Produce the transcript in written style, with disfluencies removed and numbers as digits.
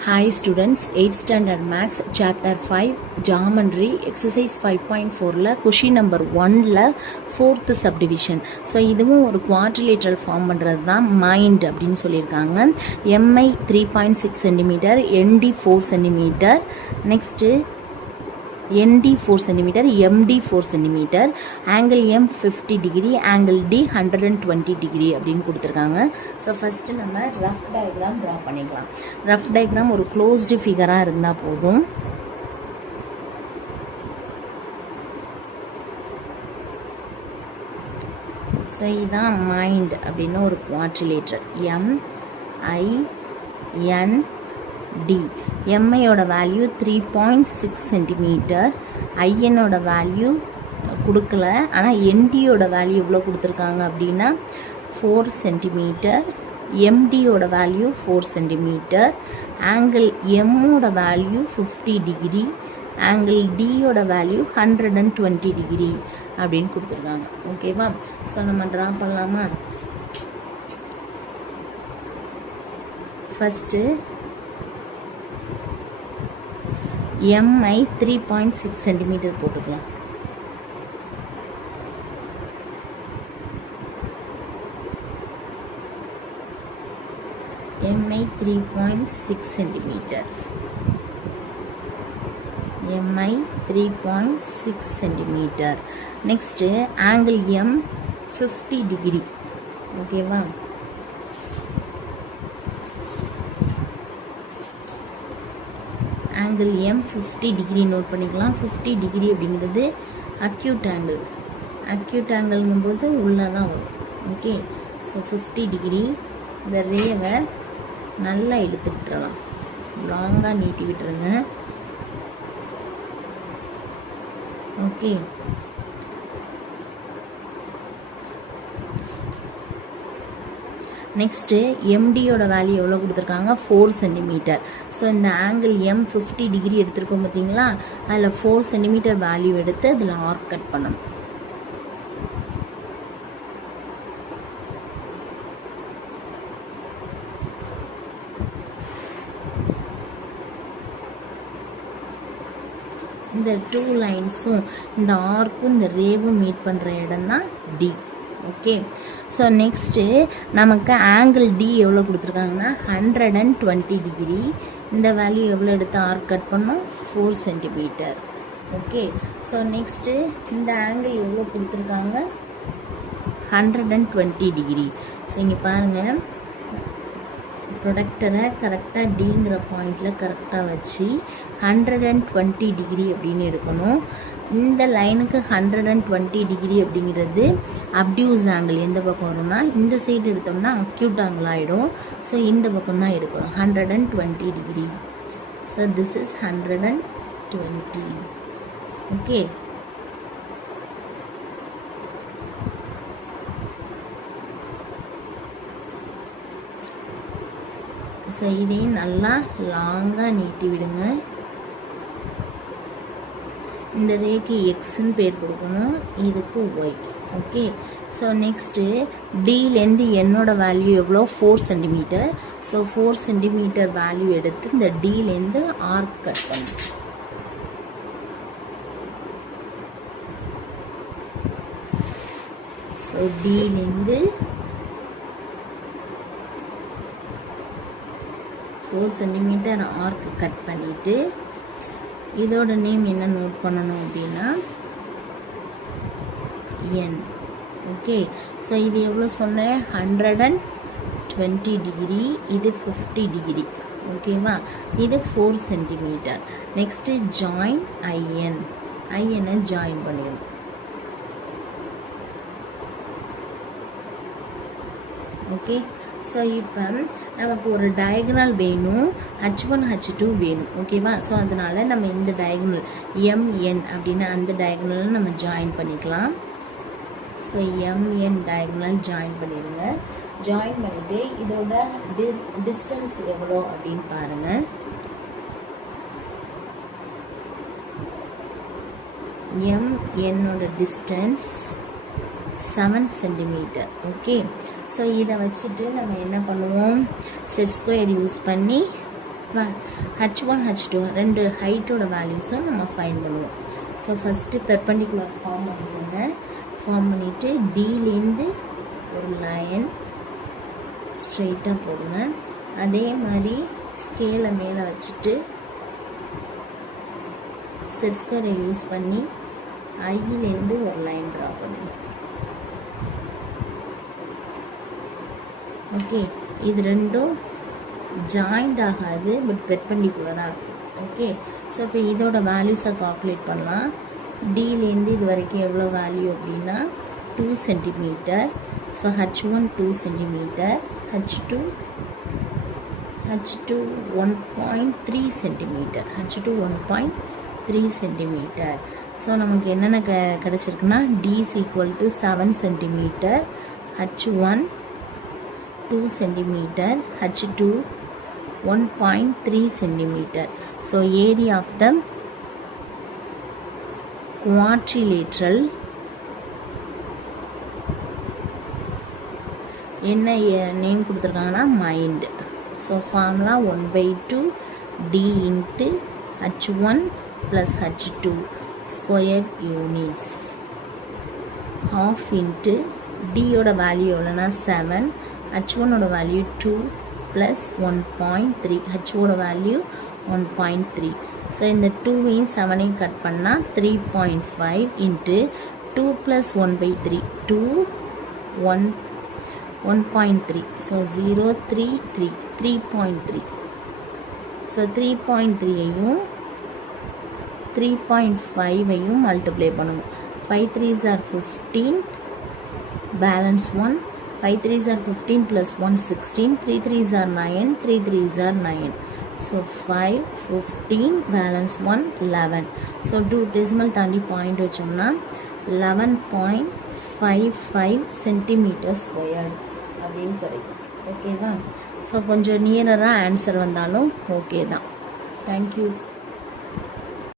Hi students, 8th standard maths chapter 5 geometry exercise 5.4ல question number 1ல 4th subdivision. So இதுவும் ஒரு quadrilateral form பண்ணுறது தான் mind அப்படின்னு சொல்லியிருக்காங்க. MI 3.6 cm, ND 4 cm, next ND 4 cm, MD 4 cm, angle M 50 degree, angle D 120 degree அப்படின்னு கொடுத்துருக்காங்க. So first நம்ம rough diagram draw பண்ணிக்கலாம். ரஃப் டயக்ராம் ஒரு க்ளோஸ்டு ஃபிகராக இருந்தால் போதும். ஸோ இதுதான் மைண்ட் அப்படின்னு ஒரு குவாட்ரிலேட்டர் MIN D. MIயோட வேல்யூ 3.6 cm, INோட வேல்யூ கொடுக்கல, ஆனால் NDயோட வேல்யூ எவ்வளோ கொடுத்துருக்காங்க அப்படின்னா 4 cm, MDயோட வேல்யூ 4 cm, ஆங்கிள் Mோட வேல்யூ 50 டிகிரி, ஆங்கிள் Dயோட வேல்யூ 120 டிகிரி அப்படின்னு கொடுத்துருக்காங்க. ஓகேவா? ஸோ நம்ம ட்ரா பண்ணலாமா? ஃபஸ்ட்டு MI 3.6 cm போட்டுக்கலாம். MI 3.6 cm, MI 3.6 cm. Next angle M 50 degree. ஓகேவா? ஆங்கிள் M 50 டிகிரி நோட் பண்ணிக்கலாம். 50 டிகிரி அப்படிங்கிறது அக்யூட் ஆங்கிள். அக்யூட் ஆங்கிள்ங்கும்போது உள்ளே தான் வரும். Okay, so 50 degree. இந்த ரேவை நல்லா இழுத்து விட்டுறலாம், லாங்காக நீட்டி விட்டுருங்க. ஓகே, நெக்ஸ்ட்டு MDயோட வேல்யூ எவ்வளோ கொடுத்துருக்காங்க? 4 cm. ஸோ இந்த ஆங்கிள் M 50 டிகிரி எடுத்துருக்கோம் பார்த்தீங்களா, அதில் 4 cm வேல்யூ எடுத்து அதில் ஆர்க் கட் பண்ணணும். இந்த 2 லைன்ஸும் இந்த ஆர்க்கும் இந்த ரேவும் மீட் பண்ணுற இடம் தான் D. ஓகே, ஸோ நெக்ஸ்ட்டு நமக்கு ஆங்கிள் D எவ்வளோ கொடுத்துருக்காங்கன்னா 120 டிகிரி. இந்த வேல்யூ எவ்வளோ எடுத்து ஆர்க் கட் பண்ணோம்? 4 cm. ஓகே, ஸோ நெக்ஸ்ட்டு இந்த ஆங்கிள் எவ்வளோ கொடுத்துருக்காங்க? 120 டிகிரி. ஸோ இங்கே பாருங்கள், ப்ரொடக்டரை கரெக்டாக Dங்கிற பாயிண்டில் கரெக்டாக வச்சு 120 டிகிரி அப்படின்னு எடுக்கணும். இந்த லைனுக்கு 120 டிகிரி அப்படிங்கிறது அப்டியூஸ் ஆங்கிள். எந்த பக்கம் வரும்னா இந்த சைடு எடுத்தோம்னா அக்யூட் ஆங்கிள் ஆகிடும். ஸோ இந்த பக்கம் தான் எடுக்கணும் 120 degree. So this is 120. Okay, so இதையும் நல்லா லாங்காக நீட்டி விடுங்க. இந்த ரேக்கு எக்ஸ்ன்னு பேர் கொடுக்கணும், இதுக்கு ஒய். ஓகே, ஸோ நெக்ஸ்ட்டு Dலேருந்து என்னோட வேல்யூ எவ்வளோ? 4 cm. ஸோ 4 cm வேல்யூ எடுத்து இந்த Dலேருந்து ஆர்க் கட் பண்ணணும். ஸோ Dலேருந்து 4 cm ஆர்க் கட் பண்ணிவிட்டு இதோட நேம் என்ன நோட் பண்ணணும் அப்படின்னா N. ஓகே, ஸோ இது எவ்வளோ சொன்னேன்? 120 டிகிரி, இது 50 டிகிரி. ஓகேவா? இது 4 cm. நெக்ஸ்ட்டு ஜாயின் INஐ ஜாயின் பண்ணிடணும். ஓகே, ஸோ இப்போ நமக்கு ஒரு டயகனல் வேணும், H1 H2 வேணும். ஓகேவா? ஸோ அதனால் நம்ம இந்த டயகனல் MN அப்படின்னா அந்த டயகனலில் நம்ம ஜாயின் பண்ணிக்கலாம். ஸோ MN டயகனல் ஜாயின் பண்ணிடுங்க. ஜாயின் பண்ணிவிட்டு இதோட டிஸ்டன்ஸ் எவ்வளோ அப்படின்னு பாருங்கள். MNோட டிஸ்டன்ஸ் 7 cm. ஓகே, ஸோ இதை வச்சுட்டு நம்ம என்ன பண்ணுவோம்? செட் ஸ்கொயர் யூஸ் பண்ணி h1 h2 ரெண்டு ஹைட்டோட வேல்யூஸும் நம்ம ஃபைண்ட் பண்ணுவோம். ஸோ ஃபஸ்ட்டு பெர்பெண்டிகுலர் ஃபார்ம் பண்ணிக்கோங்க. ஃபார்ம் பண்ணிவிட்டு டிலேருந்து ஒரு லைன் ஸ்ட்ரெயிட்டாக போடுங்க. அதே மாதிரி ஸ்கேலை மேலே வச்சுட்டு செட் ஸ்கொயரை யூஸ் பண்ணி ஐயிலேருந்து ஒரு லைன் ட்ரா பண்ணுங்க. ஓகே, இது ரெண்டும் ஜாயிண்ட் ஆகாது, பட் பெர்பெண்டிகுலராக இருக்கும். ஓகே, ஸோ இப்போ இதோட வேல்யூஸை கால்குலேட் பண்ணலாம். டிலேருந்து இது வரைக்கும் எவ்வளோ வேல்யூ அப்படின்னா 2 centimetre. So h1 2 centimetre, h2 1.3 centimetre, h2 1.3 centimetre. So நமக்கு என்னென்ன கிடச்சிருக்குன்னா d is equal to 7 centimetre, h1 2 centimetre, h2 1.3 centimetre. So area of the quadrilateral என்ன நேம் கொடுத்துருக்காங்கன்னா mind. So formula 1/2 d into h1 plus h2 square units, half into டியோட value எவ்வளோனா 7, h1ஓட value 2 plus 1.3, ஹோட value 1.3. So இந்த 2வையும் 7ஐயும் cut பண்ணால் 3.5 இன்ட்டு 2 ப்ளஸ் 1/3 2 1.3. ஸோ 0 3 3 3.3. ஸோ 3.3ஐயும் 3.5ஐயும் மல்டிப்ளை பண்ணணும். 5 3s are 15, balance 1, 5 3s are 15 plus 1 16, 3 3s are 9, 3 3s are 9. So 5 15 balance 1 11. So 2 decimal தாண்டி பாயிண்ட் வச்சோம்னா 11.55 சென்டிமீட்டர் ஸ்கொயர்டு அப்படின்னு கிடைக்கும். ஓகேவா? ஸோ கொஞ்சம் நியரராக ஆன்சர் வந்தாலும் ஓகே தான். தேங்க்யூ.